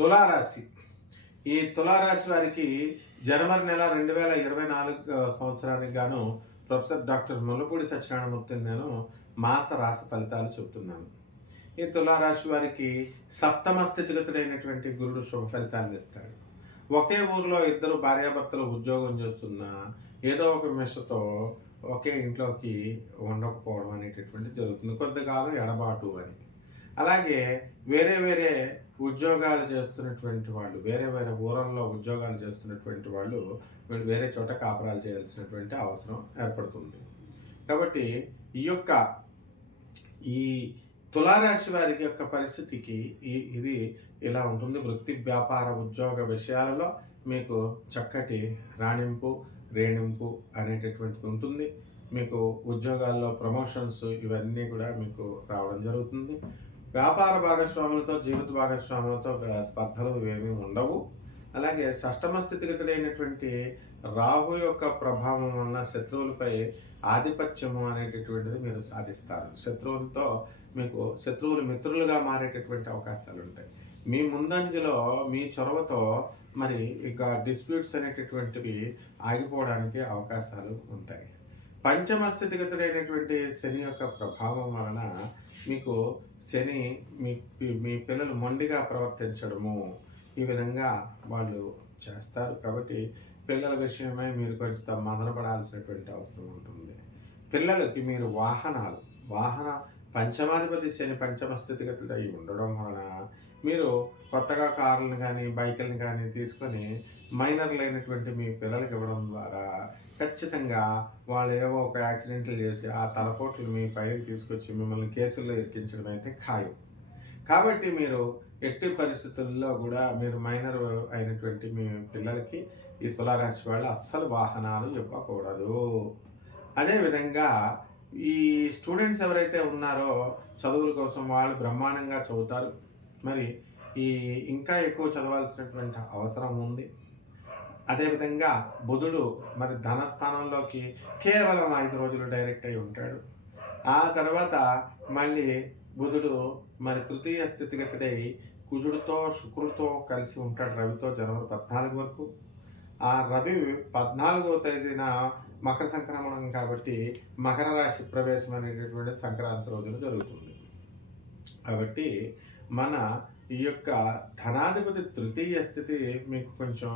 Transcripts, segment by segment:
తులారాశి. ఈ తులారాశి వారికి జనవరి నెల 2024 సంవత్సరానికి గాను ప్రొఫెసర్ డాక్టర్ ముల్లపూడి సత్యనారాయణమూర్తిని నేను మాస రాశి ఫలితాలు చెబుతున్నాను. ఈ తులారాశి వారికి సప్తమ స్థితిగతుడైనటువంటి గురుడు శుభ ఫలితాలను ఇస్తాడు. ఒకే ఊరిలో ఇద్దరు భార్యాభర్తలు ఉద్యోగం చేస్తున్నా ఏదో ఒక మిషతో ఒకే ఇంట్లోకి ఉండకపోవడం అనేటటువంటి జరుగుతుంది. కొద్దికాలం ఎడబాటు అని. అలాగే వేరే వేరే ఉద్యోగాలు చేస్తున్నటువంటి వాళ్ళు, వేరే వేరే ఊరల్లో ఉద్యోగాలు చేస్తున్నటువంటి వాళ్ళు వీళ్ళు వేరే చోట కాపురాలు చేయాల్సినటువంటి అవసరం ఏర్పడుతుంది. కాబట్టి ఈ తులారాశి వారికి యొక్క పరిస్థితికి ఇది ఇలా ఉంటుంది. వృత్తి, వ్యాపార, ఉద్యోగ విషయాలలో మీకు చక్కటి రాణింపు, రేణింపు అనేటటువంటిది ఉంటుంది. మీకు ఉద్యోగాల్లో ప్రమోషన్స్ ఇవన్నీ కూడా మీకు రావడం జరుగుతుంది. వ్యాపార భాగస్వాములతో, జీవిత భాగస్వాములతో స్పర్ధలు ఏమీ ఉండవు. అలాగే షష్టమ స్థితిగతుడైనటువంటి రాహు యొక్క ప్రభావం వలన శత్రువులపై ఆధిపత్యము అనేటటువంటిది మీరు సాధిస్తారు. శత్రువులు మిత్రులుగా మారేటటువంటి అవకాశాలు ఉంటాయి. మీ ముందంజలో మీ చొరవతో మరి ఇక డిస్ప్యూట్స్ అనేటటువంటివి ఆగిపోవడానికి అవకాశాలు ఉంటాయి. పంచమ స్థితిగతుడైనటువంటి శని యొక్క ప్రభావం వలన మీకు శని మీ పిల్లలు మొండిగా ప్రవర్తించడము ఈ విధంగా వాళ్ళు చేస్తారు. కాబట్టి పిల్లల విషయమై మీరు కొంచెం మదనపడాల్సినటువంటి అవసరం ఉంటుంది. పిల్లలకి మీరు వాహన పంచమాధిపతి శని పంచమ స్థితిగతుడు అయి ఉండడం వలన మీరు కొత్తగా కార్లను కానీ బైకులను కానీ తీసుకొని మైనర్లైనటువంటి మీ పిల్లలకి ఇవ్వడం ద్వారా ఖచ్చితంగా వాళ్ళు ఏవో ఒక యాక్సిడెంట్లు చేసి ఆ తలపోట్లు మీ పైన తీసుకొచ్చి మిమ్మల్ని కేసుల్లో ఇరికించడం అయితే ఖాయం. కాబట్టి మీరు ఎట్టి పరిస్థితుల్లో కూడా మీరు మైనర్ అయినటువంటి మీ పిల్లలకి ఈ తులారాశి వాళ్ళు అస్సలు వాహనాలు ఇవ్వకూడదు. అదేవిధంగా ఈ స్టూడెంట్స్ ఎవరైతే ఉన్నారో చదువుల కోసం వాళ్ళు బ్రహ్మాండంగా చదువుతారు. మరి ఇంకా ఎక్కువ చదవాల్సినటువంటి అవసరం ఉంది. అదేవిధంగా బుధుడు మరి ధనస్థానంలోకి కేవలం 5 రోజులు డైరెక్ట్ అయి ఉంటాడు. ఆ తర్వాత మళ్ళీ బుధుడు మరి తృతీయ స్థితిగతుడై కుజుడితో శుక్రుడితో కలిసి ఉంటాడు రవితో జనవరి 14 వరకు. ఆ రవి 14వ తేదీన మకర సంక్రమణం కాబట్టి మకర రాశి ప్రవేశం అనేటటువంటి సంక్రాంతి రోజున జరుగుతుంది. కాబట్టి మన ఈ యొక్క ధనాధిపతి తృతీయ స్థితి మీకు కొంచెం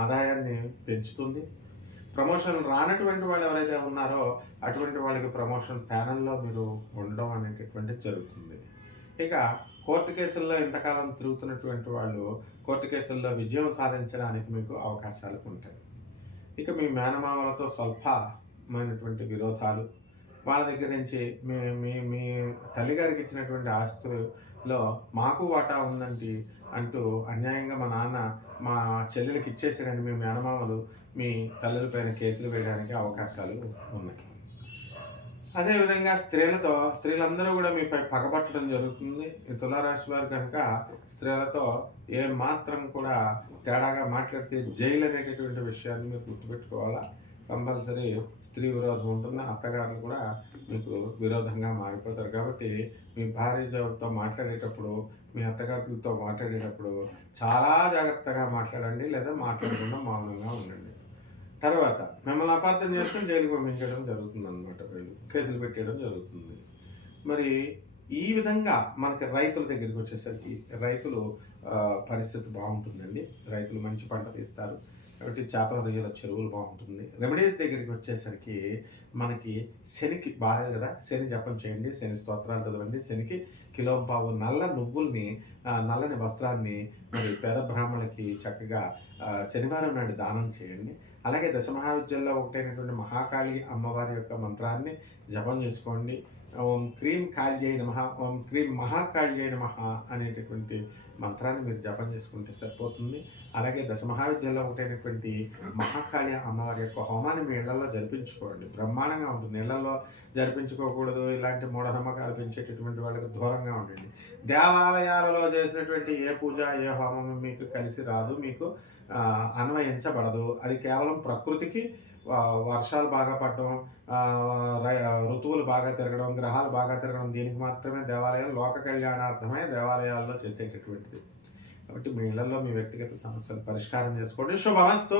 ఆదాయాన్ని పెంచుతుంది. ప్రమోషన్ రానటువంటి వాళ్ళు ఎవరైతే ఉన్నారో అటువంటి వాళ్ళకి ప్రమోషన్ ప్యానల్లో మీరు ఉండడం అనేటటువంటిది జరుగుతుంది. ఇక కోర్టు కేసుల్లో ఇంతకాలం తిరుగుతున్నటువంటి వాళ్ళు కోర్టు కేసుల్లో విజయం సాధించడానికి మీకు అవకాశాలు ఉంటాయి. ఇక మీ మేనమామలతో స్వల్పమైనటువంటి విరోధాలు, వాళ్ళ దగ్గర నుంచి మీ తల్లిగారికి ఇచ్చినటువంటి ఆస్తుల్లో మాకు వాటా ఉందంటే అంటూ అన్యాయంగా మా నాన్న మా చెల్లెలకి ఇచ్చేసారని మీ మేనమామలు మీ తల్లులపైన కేసులు వేయడానికి అవకాశాలు ఉన్నాయి. అదేవిధంగా స్త్రీలందరూ కూడా మీపై పగబట్టడం జరుగుతుంది. ఈ తులారాశి వారు కనుక స్త్రీలతో ఏ మాత్రం కూడా తేడాగా మాట్లాడితే జైలు అనేటటువంటి విషయాన్ని మీరు గుర్తుపెట్టుకోవాలా. కంపల్సరీ స్త్రీ విరోధం ఉంటుంది. అత్తగారులు కూడా మీకు విరోధంగా మారిపోతారు. కాబట్టి మీ భార్యతో మాట్లాడేటప్పుడు, మీ అత్తగారులతో మాట్లాడేటప్పుడు చాలా జాగ్రత్తగా మాట్లాడండి, లేదా మాట్లాడకుండా మౌనంగా ఉండండి. తర్వాత మిమ్మల్ని అపార్థం చేసుకుని జైలుకి పంపించడం జరుగుతుంది అన్నమాట. వీళ్ళు కేసులు పెట్టేయడం జరుగుతుంది. మరి ఈ విధంగా మనకి రైతుల దగ్గరికి వచ్చేసరికి రైతులు పరిస్థితి బాగుంటుందండి. రైతులు మంచి పంట తీస్తారు. కాబట్టి చేపల రొయ్యల చెరువులు బాగుంటుంది. రెమెడీస్ దగ్గరికి వచ్చేసరికి మనకి శనికి బాగాలేదు కదా, శని జపం చేయండి, శని స్తోత్రాలు చదవండి. శనికి కిలోంపావు నల్ల నువ్వుల్ని, నల్లని వస్త్రాన్ని మరి పేద బ్రాహ్మణులకి చక్కగా శనివారం నాడు దానం చేయండి. అలాగే దశమహావిద్యల్లో ఒకటైనటువంటి మహాకాళి అమ్మవారి యొక్క మంత్రాన్ని జపం చేసుకోండి. ఓం క్రీం కాళ్యై నమః, ఓం క్రీం మహాకాళ్యై నమః అనేటటువంటి మంత్రాన్ని మీరు జపం చేసుకుంటే సరిపోతుంది. అలాగే దశమహావిద్యల్లో ఒకటైనటువంటి మహాకాళి అమ్మవారి యొక్క హోమాన్ని మీ ఇళ్లలో జరిపించుకోండి. బ్రహ్మాండంగా ఉంటుంది. ఇళ్లలో జరిపించుకోకూడదు, ఇలాంటి మూఢనమ్మకాలు పెంచేటటువంటి వాళ్ళకి దూరంగా ఉండండి. దేవాలయాలలో చేసినటువంటి ఏ పూజ, ఏ హోమం మీకు కలిసి రాదు, మీకు అన్వయించబడదు. అది కేవలం ప్రకృతికి వర్షాలు బాగా పడడం, ఋతువులు బాగా తిరగడం, గ్రహాలు బాగా తిరగడం, దీనికి మాత్రమే దేవాలయాలు లోక కళ్యాణార్థమే దేవాలయాల్లో చేసేటటువంటిది. కాబట్టి మీ ఇళ్లలో మీ వ్యక్తిగత సమస్యలు పరిష్కారం చేసుకోండి. శుభమస్తు.